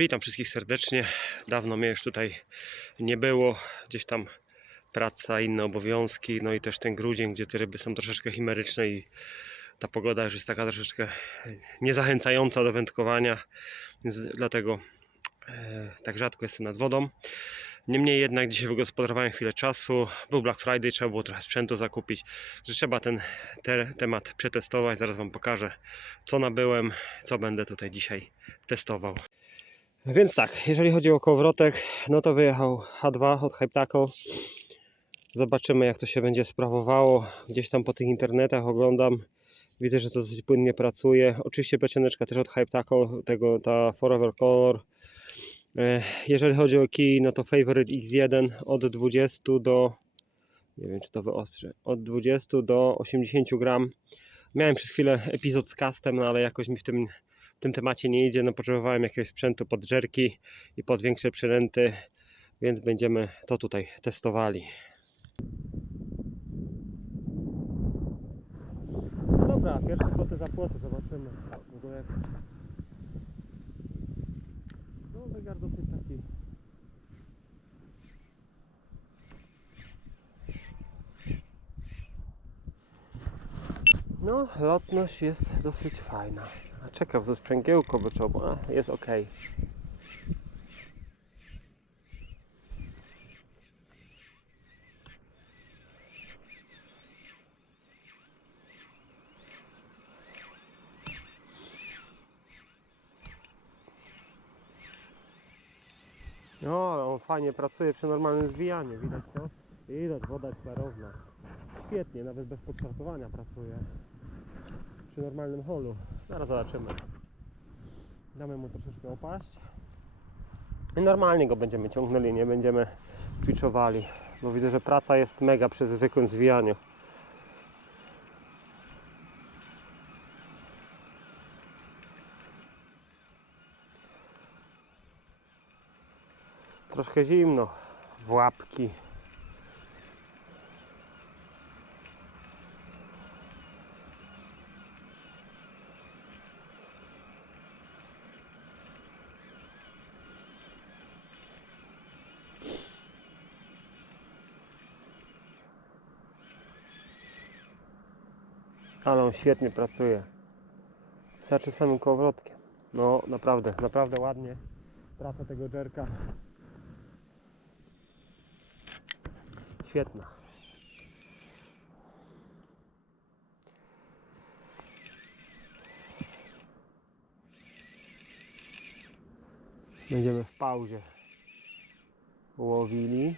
Witam wszystkich serdecznie. Dawno mnie już tutaj nie było. Gdzieś tam praca, inne obowiązki, no i też ten grudzień, gdzie te ryby są troszeczkę chimeryczne i ta pogoda już jest taka troszeczkę niezachęcająca do wędkowania, więc dlatego e, tak rzadko jestem nad wodą. Niemniej jednak dzisiaj wygospodarowałem chwilę czasu. Był Black Friday, trzeba było trochę sprzętu zakupić, że trzeba ten te, temat przetestować. Zaraz Wam pokażę, co nabyłem, co będę tutaj dzisiaj testował. Więc tak, jeżeli chodzi o kołowrotek, no to wyjechał H2 od Hyptaco. Zobaczymy jak to się będzie sprawowało. Gdzieś tam po tych internetach oglądam. Widzę, że to dosyć płynnie pracuje. Oczywiście plecioneczka też od Hyptaco, tego ta Forever Color. E, Jeżeli chodzi o kij, no to Favorite X1 od 20 do nie wiem czy to wyostrzy, od 20 do 80 gram. Miałem przez chwilę epizod z castem, no ale jakoś mi w tym, w tym temacie nie idzie. No potrzebowałem jakiegoś sprzętu pod żerki i pod większe przynęty, więc będziemy to tutaj testowali. No dobra, pierwsze płoty za płoty, zobaczymy. Jak... No zegar dosyć taki No, lotność jest dosyć fajna. A czekam, to sprzęgiełko by trzeba, a, jest ok. No, on fajnie pracuje przy normalnym zwijaniu, widać to? Widać, woda jest klarowna. Świetnie, nawet bez podszartowania pracuje przy normalnym holu. Zaraz zobaczymy. Damy mu troszeczkę opaść. I normalnie go będziemy ciągnęli, nie będziemy twitchowali. Bo widzę, że praca jest mega przy zwykłym zwijaniu. Troszkę zimno w łapki. On świetnie pracuje. Wystarczy samym kołowrotkiem. No naprawdę, naprawdę ładnie. Praca tego dżerka. Świetna. Będziemy w pauzie łowili.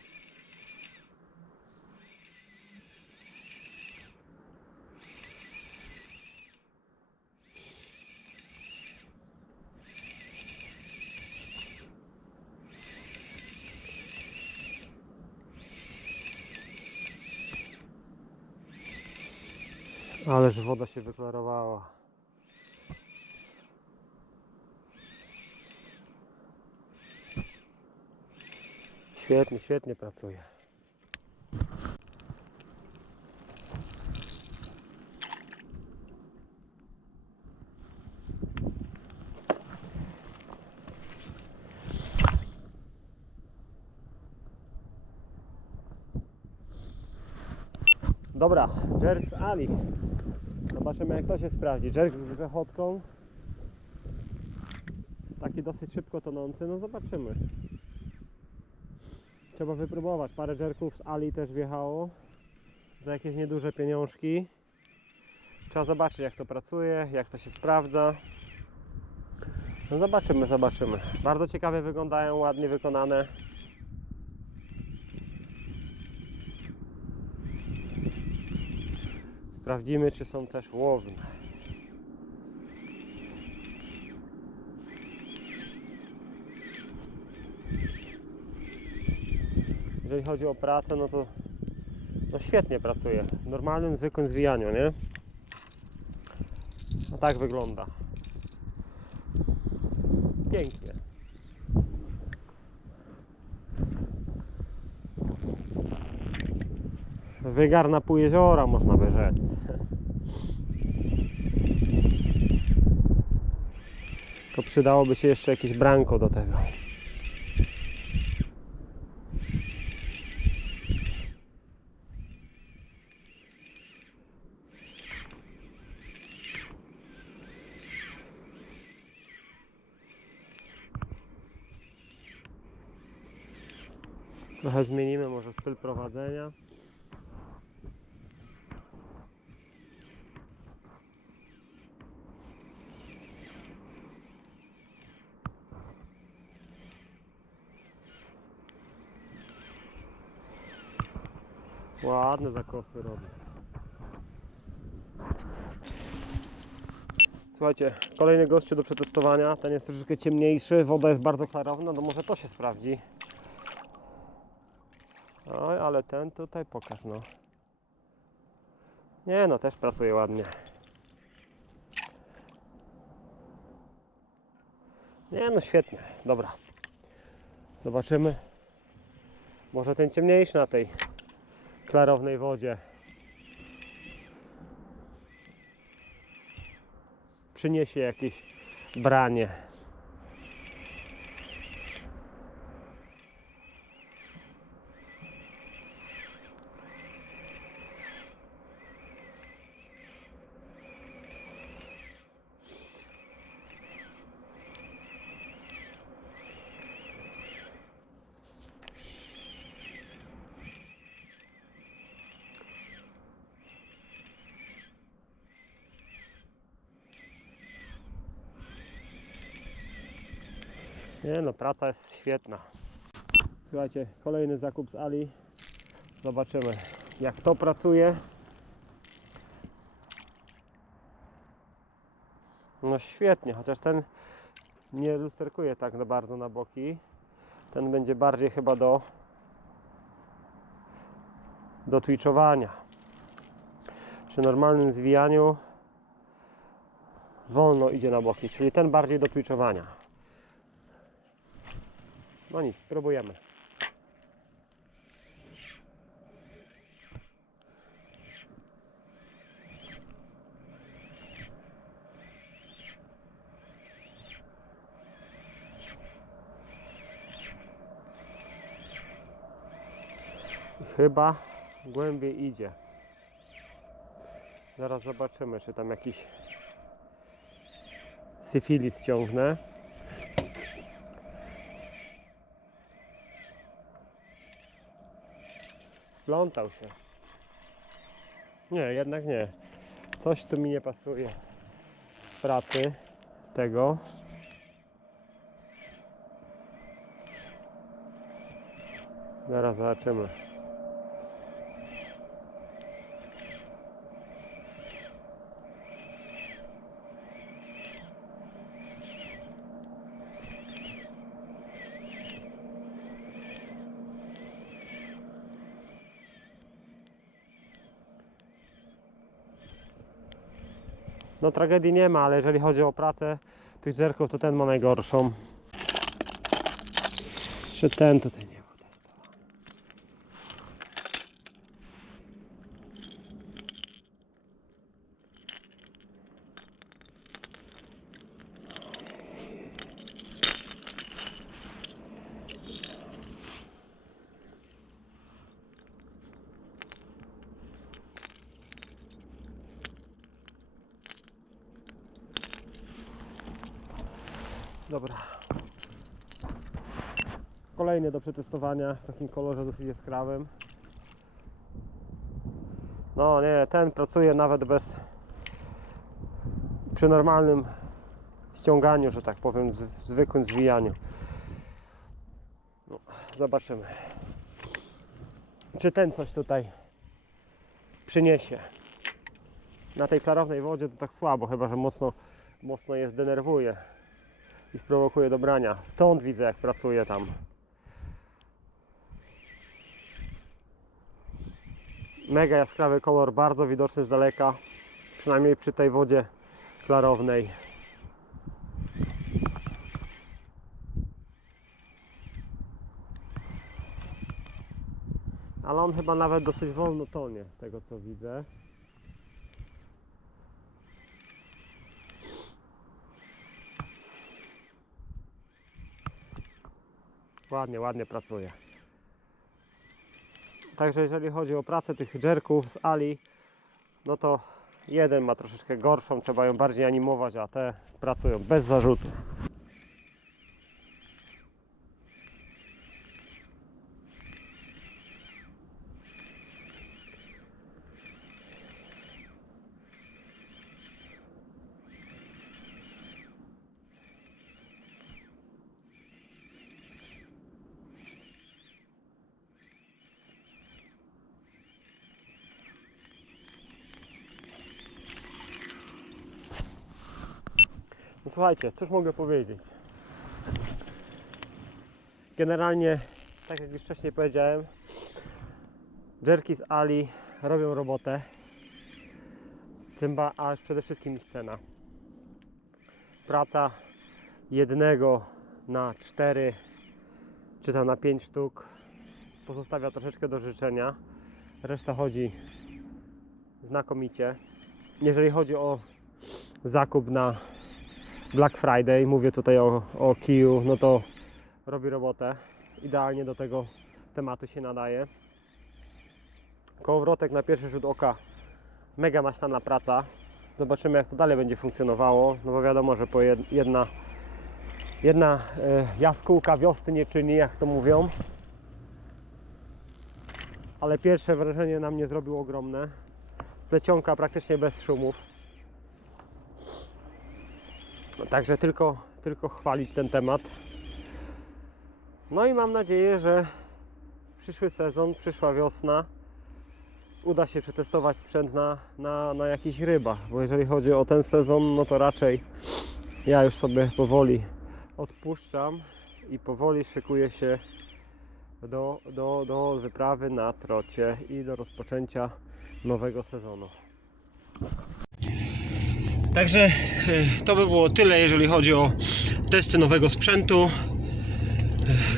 Ależ woda się wyklarowała. Świetnie, świetnie pracuje. Dobra, jerk z Ali. Zobaczymy jak to się sprawdzi. Jerk z grzechotką. Taki dosyć szybko tonący, no zobaczymy. Trzeba wypróbować. Parę jerków z Ali też wjechało. Za jakieś nieduże pieniążki. Trzeba zobaczyć jak to pracuje, jak to się sprawdza. No zobaczymy, zobaczymy. Bardzo ciekawie wyglądają, ładnie wykonane. Sprawdzimy, czy są też łowne. Jeżeli chodzi o pracę, no to no świetnie pracuje. W normalnym, zwykłym zwijaniu, nie? No tak wygląda. Pięknie. Wygar na pół jeziora, można by rzec. To przydałoby się jeszcze jakieś branko do tego. Trochę zmienimy może styl prowadzenia. Ładne zakosy robi. Słuchajcie, kolejny gościu do przetestowania. Ten jest troszeczkę ciemniejszy, woda jest bardzo klarowna, no może to się sprawdzi. Oj, ale ten tutaj pokaż, no. Nie no, też pracuje ładnie. Nie no, świetnie. Dobra. Zobaczymy. Może ten ciemniejszy na tej klarownej wodzie. Przyniesie jakieś branie. Nie no, praca jest świetna. Słuchajcie, kolejny zakup z Ali. Zobaczymy jak to pracuje. No świetnie, chociaż ten nie lusterkuje tak bardzo na boki. Ten będzie bardziej chyba do do twitchowania. Przy normalnym zwijaniu wolno idzie na boki, czyli ten bardziej do twitchowania. No nic, spróbujemy. Chyba głębiej idzie. Zaraz zobaczymy, czy tam jakiś syfilis ciągnę. Splątał się. Nie, jednak nie. Coś tu mi nie pasuje pracy tego. Zaraz zobaczymy. No tragedii nie ma, ale jeżeli chodzi o pracę tych zerków, to ten ma najgorszą. Czy ten tutaj nie Dobra. Kolejny do przetestowania w takim kolorze dosyć jaskrawym. No nie, ten pracuje nawet bez przy normalnym ściąganiu, że tak powiem, zwykłym zwijaniu. No, zobaczymy. Czy ten coś tutaj przyniesie. Na tej klarownej wodzie to tak słabo, chyba że mocno, mocno je zdenerwuje i sprowokuje do brania. Stąd widzę jak pracuje tam. Mega jaskrawy kolor, bardzo widoczny z daleka. Przynajmniej przy tej wodzie klarownej. Ale on chyba nawet dosyć wolno tonie, z tego co widzę. Ładnie, ładnie pracuje. Także jeżeli chodzi o pracę tych jerków z Ali, no to jeden ma troszeczkę gorszą, trzeba ją bardziej animować, a te pracują bez zarzutu. Słuchajcie, cóż mogę powiedzieć? Generalnie, tak jak już wcześniej powiedziałem, Jerki z Ali robią robotę. Tym ba, a przede wszystkim ich cena. Praca jednego na cztery, czy tam na pięć sztuk pozostawia troszeczkę do życzenia. Reszta chodzi znakomicie. Jeżeli chodzi o zakup na Black Friday, mówię tutaj o, o kiju, no to robi robotę. Idealnie do tego tematu się nadaje. Kołowrotek na pierwszy rzut oka mega maślana praca. Zobaczymy jak to dalej będzie funkcjonowało, no bo wiadomo, że po jed- jedna, jedna e, jaskółka wiosny nie czyni, jak to mówią. Ale pierwsze wrażenie na mnie zrobił ogromne. Plecionka praktycznie bez szumów. Także tylko, tylko chwalić ten temat. No i mam nadzieję, że przyszły sezon, przyszła wiosna uda się przetestować sprzęt na, na, na jakichś rybach, bo jeżeli chodzi o ten sezon, no to raczej ja już sobie powoli odpuszczam i powoli szykuję się do, do, do wyprawy na trocie i do rozpoczęcia nowego sezonu. Także y, to by było tyle, jeżeli chodzi o testy nowego sprzętu.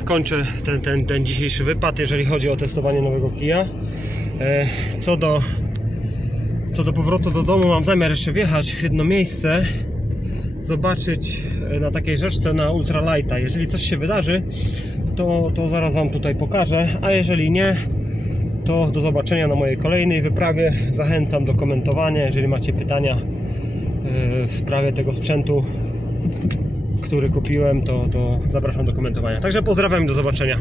Y, Kończę ten, ten, ten dzisiejszy wypad, jeżeli chodzi o testowanie nowego kija. Y, Co do, co do powrotu do domu, mam zamiar jeszcze wjechać w jedno miejsce, zobaczyć na takiej rzeczce na ultralighta. Jeżeli coś się wydarzy, to, to zaraz Wam tutaj pokażę, a jeżeli nie, to do zobaczenia na mojej kolejnej wyprawie. Zachęcam do komentowania, jeżeli macie pytania e, w sprawie tego sprzętu, który kupiłem, to, to zapraszam do komentowania. Także pozdrawiam do zobaczenia.